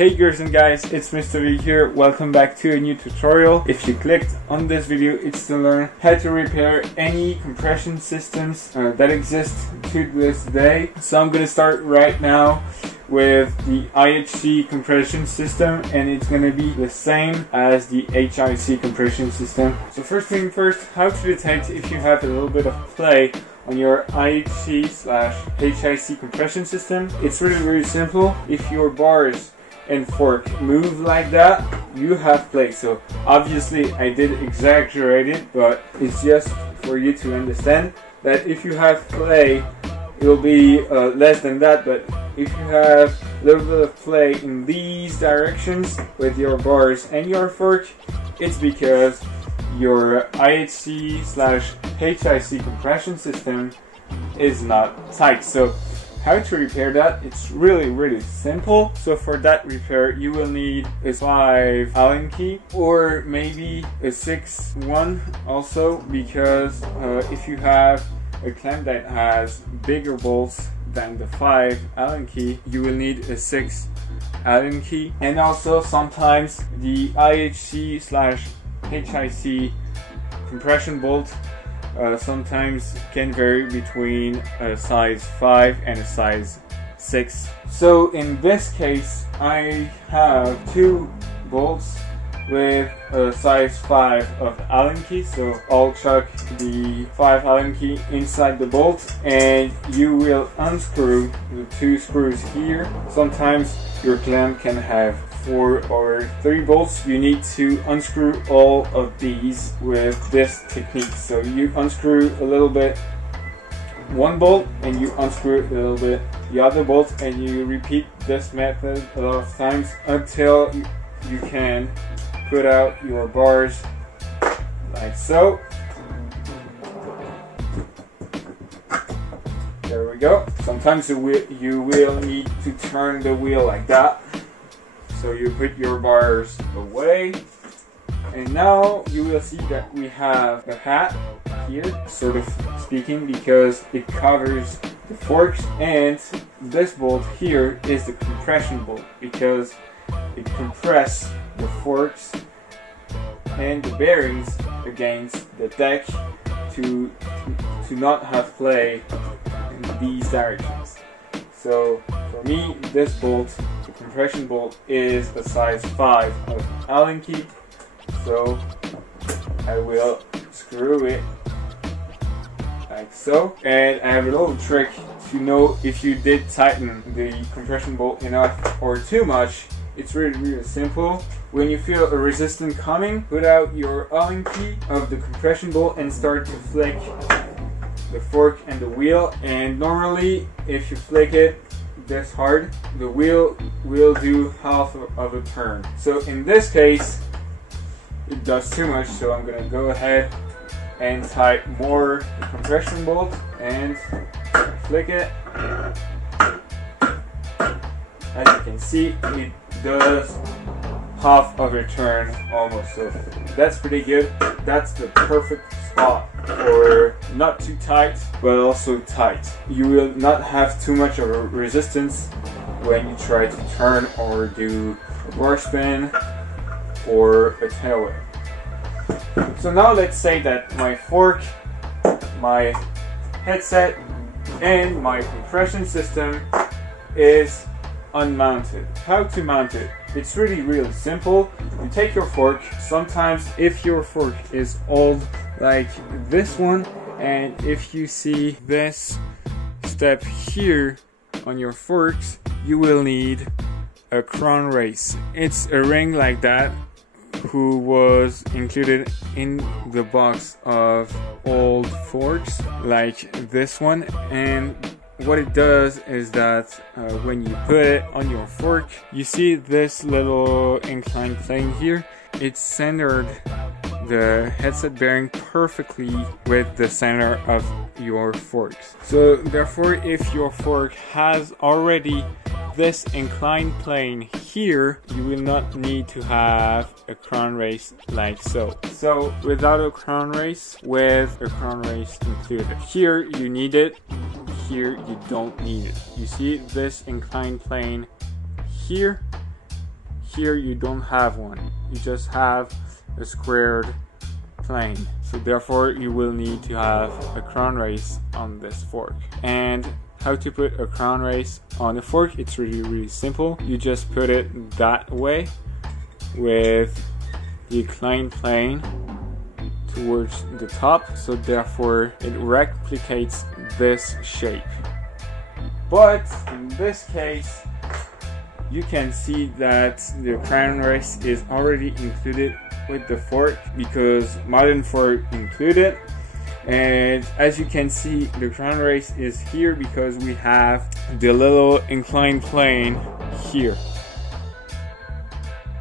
Hey girls and guys, it's Mr. V here. Welcome back to a new tutorial. If you clicked on this video, it's to learn how to repair any compression systems that exist to this day. So I'm gonna start right now with the IHC compression system, and it's gonna be the same as the HIC compression system. So first thing first, how to detect if you have a little bit of play on your IHC/HIC compression system. It's really simple. If your bars and fork move like that, you have play. So obviously I did exaggerate it, but it's just for you to understand that if you have play, it'll be less than that. But if you have a little bit of play in these directions with your bars and your fork, it's because your IHC/HIC compression system is not tight. So how to repair that? It's really simple. So for that repair, you will need a 5 Allen key or maybe a 6-1 also, because if you have a clamp that has bigger bolts than the 5 Allen key, you will need a 6 Allen key. And also sometimes the IHC/HIC compression bolt sometimes can vary between a size 5 and a size 6. So in this case, I have 2 bolts with a size 5 of Allen key. So I'll chuck the 5 Allen key inside the bolt, and you will unscrew the 2 screws here. Sometimes your clamp can have 4 or 3 bolts. You need to unscrew all of these with this technique. So you unscrew a little bit one bolt, and you unscrew a little bit the other bolt, and you repeat this method a lot of times until you can put out your bars like so. There we go. Sometimes you will need to turn the wheel like that. So you put your bars away, and now you will see that we have a hat here, sort of speaking, because it covers the forks, and this bolt here is the compression bolt because it compresses the forks and the bearings against the deck to not have play in these directions. So for me, this bolt, the compression bolt, is a size 5 of Allen key. So I will screw it like so. And I have a little trick to know if you did tighten the compression bolt enough or too much. It's really simple. When you feel a resistance coming, put out your Allen key of the compression bolt and start to flick the fork and the wheel. And normally if you flick it this hard, the wheel will do half of a turn. So in this case, it does too much, so I'm gonna go ahead and tighten more the compression bolt and flick it. As you can see, it does half of a turn almost, so that's pretty good. That's the perfect spot for not too tight but also tight. You will not have too much of a resistance when you try to turn or do a bar spin or a tail whip. So now let's say that my fork, my headset, and my compression system is unmounted. How to mount it? It's really simple. You take your fork. Sometimes if your fork is old like this one, and if you see this step here on your forks, you will need a crown race. It's a ring like that who was included in the box of old forks like this one, and what it does is that when you put it on your fork, you see this little inclined plane here. It's centered the headset bearing perfectly with the center of your forks. So therefore, if your fork has already this inclined plane here, you will not need to have a crown race like so. So without a crown race, with a crown race included. Here you need it, here you don't need it. You see this inclined plane here here you don't have one. You just have a squared plane. So therefore you will need to have a crown race on this fork. And how to put a crown race on a fork? It's really simple. You just put it that way with the inclined plane towards the top, so therefore it replicates this shape. But in this case, you can see that the crown race is already included with the fork because modern fork included. And as you can see, the crown race is here because we have the little inclined plane here.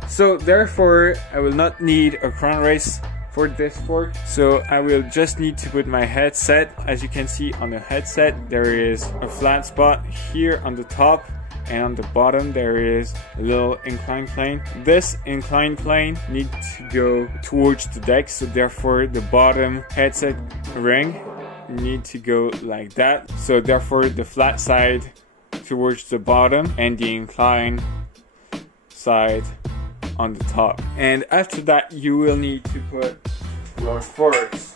So therefore I will not need a crown race for this fork, so I will just need to put my headset. As you can see on the headset, there is a flat spot here on the top, and on the bottom there is a little inclined plane. This inclined plane needs to go towards the deck, so therefore the bottom headset ring need to go like that. So therefore the flat side towards the bottom and the inclined side on the top. And after that you will need to put your forks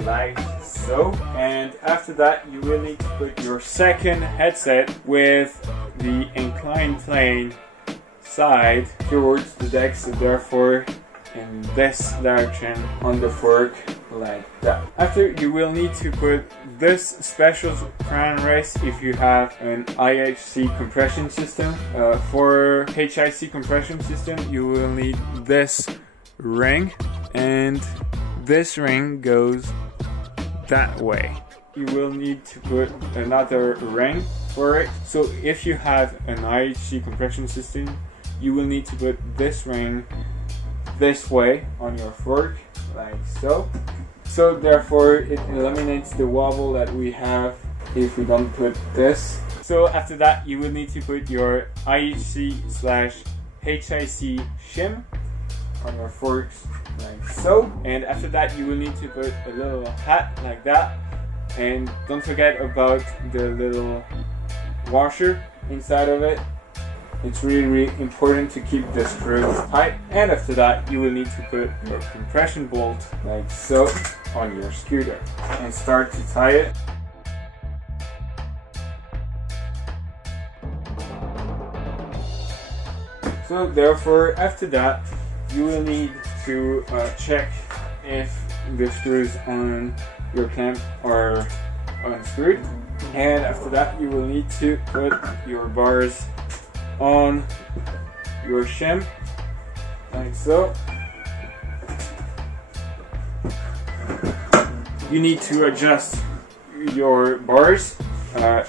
like so. And after that you will need to put your second headset with the inclined plane side towards the deck, so therefore in this direction on the fork like that. After, you will need to put this special crown race if you have an IHC compression system. For HIC compression system you will need this ring, and this ring goes that way. You will need to put another ring for it. So if you have an IHC compression system, you will need to put this ring this way on your fork, like so. So therefore it eliminates the wobble that we have if we don't put this. So after that you will need to put your IHC/HIC shim on your forks like so. And after that you will need to put a little hat like that. And don't forget about the little washer inside of it. It's really important to keep the screws tight. And after that you will need to put your compression bolt like so on your scooter and start to tie it. So therefore after that you will need to check if the screws on your clamp are unscrewed. And after that you will need to put your bars on your shim like so. You need to adjust your bars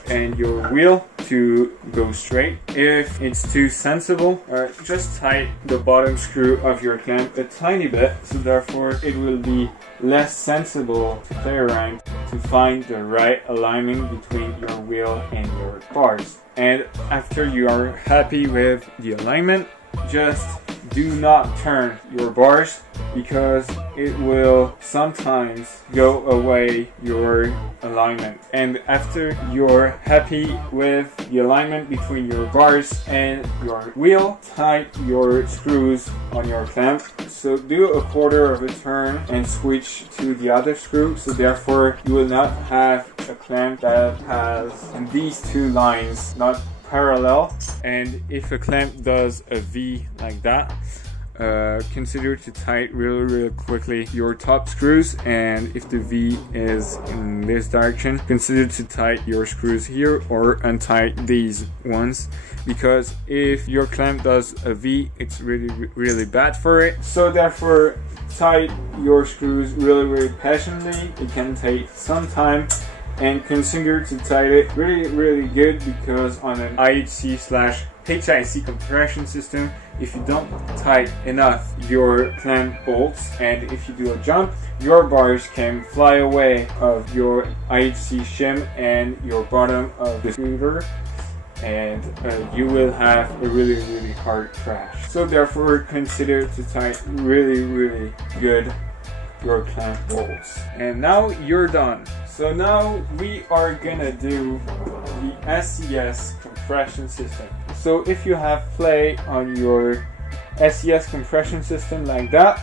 and your wheel to go straight. If it's too sensible, just tighten the bottom screw of your clamp a tiny bit, so therefore it will be less sensible to play around to find the right alignment between your wheel and your bars. And after you are happy with the alignment, just do not turn your bars because it will sometimes go away your alignment. And after you're happy with the alignment between your bars and your wheel, tighten your screws on your clamp. So do a quarter of a turn and switch to the other screw, so therefore you will not have a clamp that has these two lines not parallel. And if a clamp does a V like that, consider to tighten really quickly your top screws, and if the V is in this direction, consider to tighten your screws here or untie these ones, because if your clamp does a V, it's really bad for it. So therefore tighten your screws really passionately. It can take some time, and consider to tighten it really good, because on an IHC/HIC compression system, if you don't tighten enough your clamp bolts, and if you do a jump, your bars can fly away of your IHC shim and your bottom of the scooter, and you will have a really hard crash. So therefore consider to tighten really good your clamp bolts. And now you're done. So now we are gonna do the SCS compression system. So if you have play on your SCS compression system like that,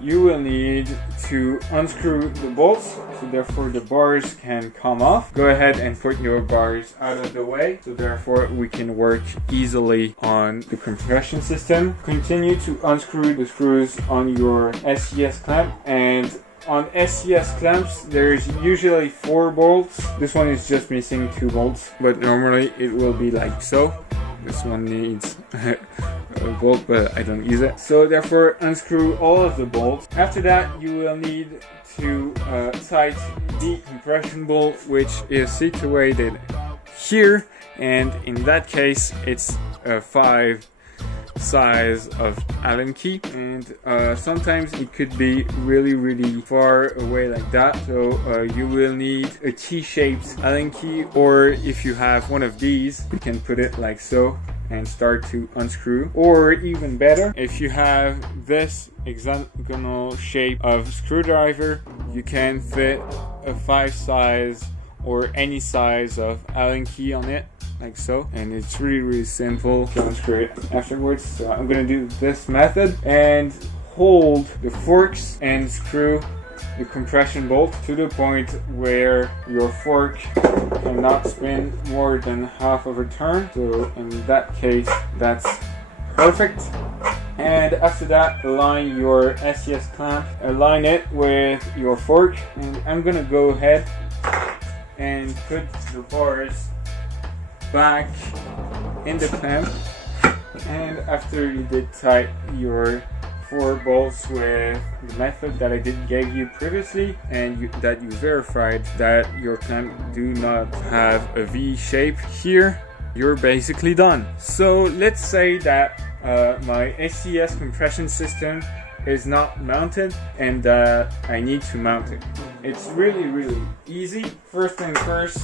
you will need to unscrew the bolts, so therefore the bars can come off. Go ahead and put your bars out of the way, so therefore we can work easily on the compression system. Continue to unscrew the screws on your SCS clamp, and on SCS clamps there's usually 4 bolts. This one is just missing 2 bolts, but normally it will be like so. This one needs a bolt, but I don't use it. So therefore unscrew all of the bolts. After that you will need to tight the compression bolt, which is situated here, and in that case it's a 5 size of Allen key, and sometimes it could be really far away like that, so you will need a T-shaped Allen key, or if you have one of these you can put it like so and start to unscrew, or even better, if you have this hexagonal shape of screwdriver, you can fit a 5 size or any size of Allen key on it like so, and it's really simple to unscrew it afterwards. So I'm gonna do this method and hold the forks and screw the compression bolt to the point where your fork cannot spin more than half of a turn. So in that case that's perfect. And after that, align your SCS clamp, align it with your fork, and I'm gonna go ahead and put the bars back in the clamp. And after you did tight your 4 bolts with the method that I gave you previously, and that you verified that your clamp do not have a V shape here, you're basically done. So let's say that my SCS compression system is not mounted and that I need to mount it. It's really easy. First thing first,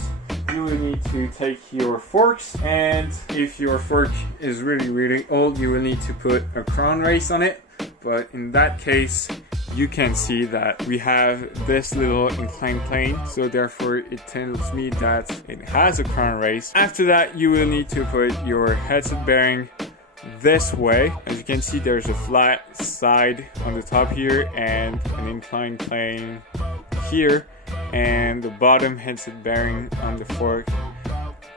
you will need to take your forks, and if your fork is really old, you will need to put a crown race on it. But in that case, you can see that we have this little inclined plane, so therefore it tells me that it has a crown race. After that, you will need to put your headset bearing this way. As you can see, there's a flat side on the top here and an inclined plane here, and the bottom headset bearing on the fork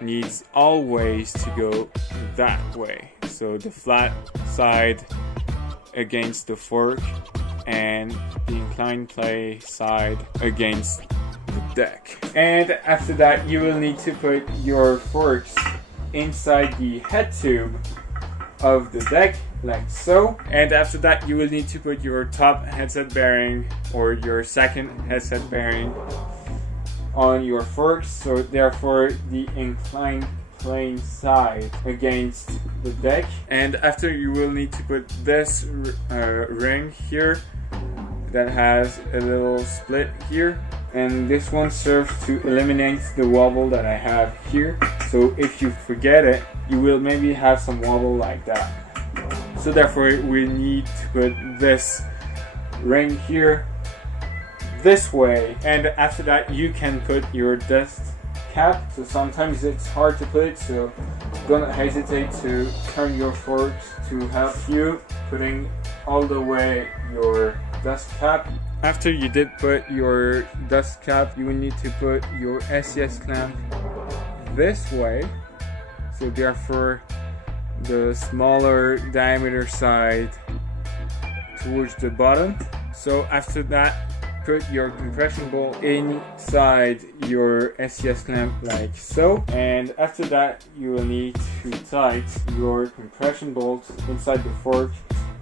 needs always to go that way. So the flat side against the fork and the inclined plane side against the deck. And after that, you will need to put your forks inside the head tube of the deck like so. And after that, you will need to put your top headset bearing or your second headset bearing on your forks, so therefore the inclined plane side against the deck. And after, you will need to put this ring here that has a little split here, and this one serves to eliminate the wobble that I have here. So if you forget it, you will maybe have some wobble like that. So therefore we need to put this ring here this way, and after that you can put your dust cap. So sometimes it's hard to put it, so don't hesitate to turn your forks to help you putting all the way your dust cap. After you did put your dust cap, you will need to put your SCS clamp this way, so therefore the smaller diameter side towards the bottom. So after that, put your compression bolt inside your SCS clamp like so, and after that you will need to tight your compression bolt inside the fork,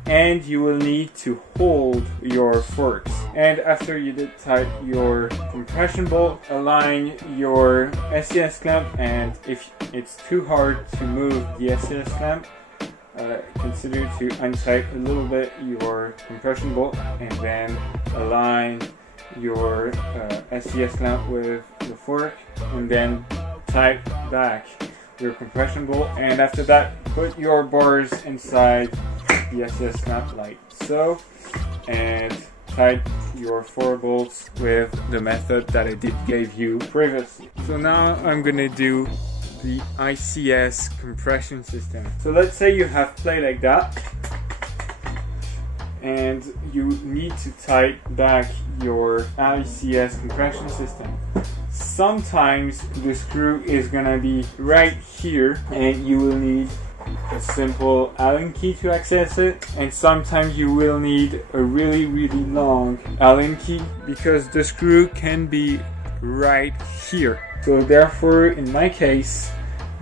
and you will need to hold your forks. And after you did tight your compression bolt, align your SCS clamp, and if it's too hard to move the SCS clamp, consider to untight a little bit your compression bolt, and then align your SCS clamp with the fork, and then tight back your compression bolt. And after that, put your bars inside the SCS clamp like so, and tight your 4 bolts with the method that I did give you previously. So now I'm gonna do the ICS compression system. So let's say you have play like that, and you need to tighten back your ICS compression system. Sometimes the screw is gonna be right here and you will need a simple Allen key to access it, and sometimes you will need a really long Allen key because the screw can be right here. So therefore, in my case,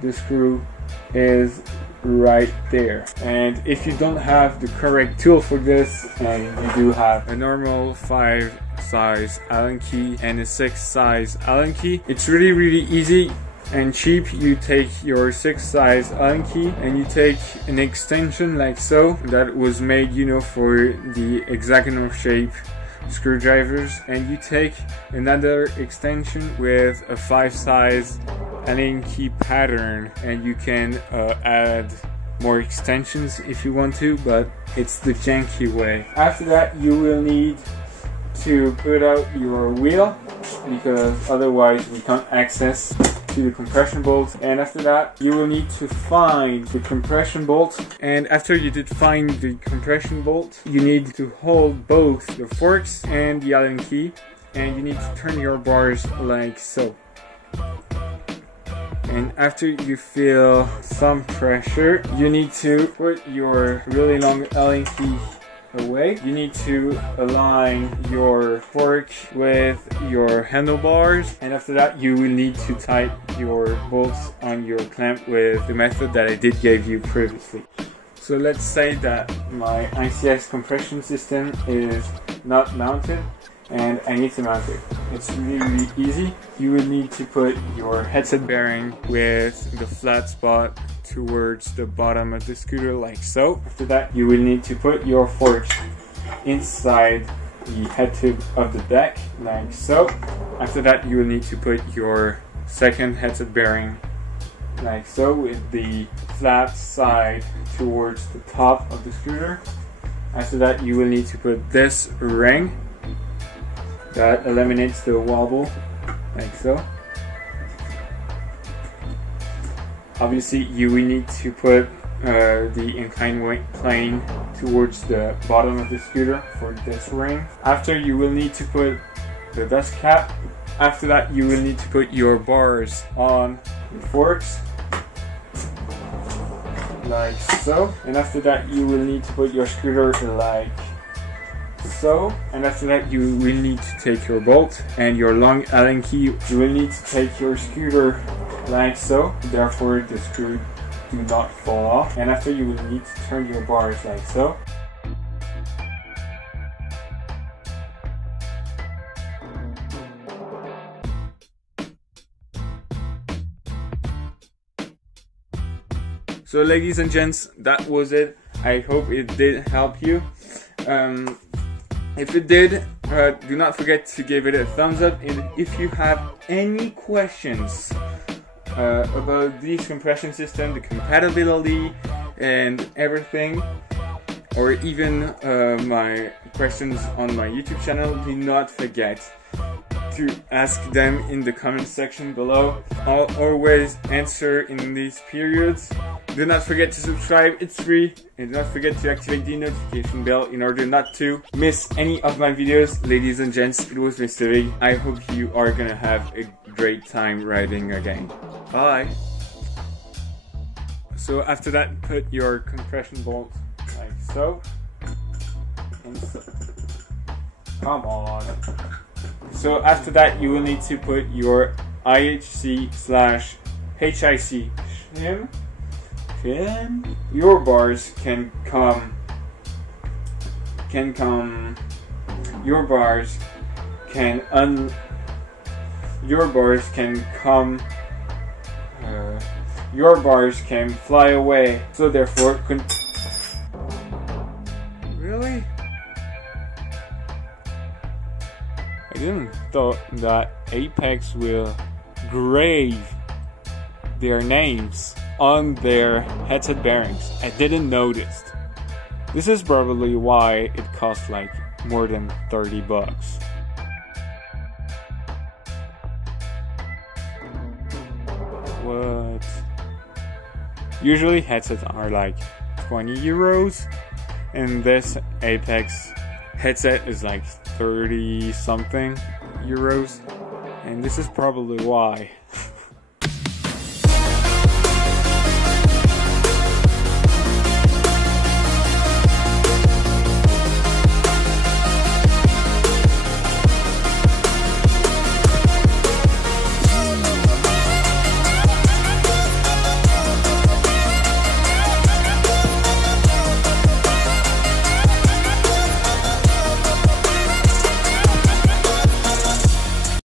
the screw is right there. And if you don't have the correct tool for this, and you do have a normal 5 size Allen key and a 6 size Allen key, it's really easy and cheap. You take your 6 size Allen key and you take an extension like so that was made, you know, for the hexagonal shape screwdrivers, and you take another extension with a 5 size Allen key pattern, and you can add more extensions if you want to, but it's the janky way. After that, you will need to put out your wheel because otherwise we can't access to the compression bolt. And after that, you will need to find the compression bolt, and after you did find the compression bolt, you need to hold both the forks and the Allen key, and you need to turn your bars like so. And after you feel some pressure, you need to put your really long Allen key away. You need to align your fork with your handlebars, and after that you will need to tighten your bolts on your clamp with the method that I did give you previously. So let's say that my ICS compression system is not mounted and I need to mount it. It's really easy. You will need to put your headset bearing with the flat spot towards the bottom of the scooter like so. After that, you will need to put your forks inside the head tube of the deck like so. After that, you will need to put your second headset bearing like so, with the flat side towards the top of the scooter. After that, you will need to put this ring that eliminates the wobble like so. Obviously, you will need to put the inclined plane towards the bottom of the scooter for this ring. After, you will need to put the dust cap. After that, you will need to put your bars on the forks like so. And after that, you will need to put your scooter like so. And after that, you will need to take your bolt and your long Allen key. You will need to take your scooter like so, therefore the screw do not fall off. And after, you will need to turn your bars like so. So ladies and gents, that was it. I hope it did help you. If it did, do not forget to give it a thumbs up. And if you have any questions about this compression system, the compatibility and everything, or even my questions on my YouTube channel, do not forget to ask them in the comment section below. I'll always answer in these periods. Do not forget to subscribe, it's free, and do not forget to activate the notification bell in order not to miss any of my videos. Ladies and gents, it was Mr. Big. I hope you are gonna have a great time riding again. Bye! So after that, put your compression bolt like so. And so. Come on. So after that, you will need to put your IHC/HIC shim. Your bars can come. Your bars can fly away. So therefore, really? I didn't thought that Apex will grave their names on their headset bearings. I didn't notice. This is probably why it costs like more than 30 bucks. What? Usually headsets are like 20 euros, and this Apex headset is like 30 something euros, and this is probably why.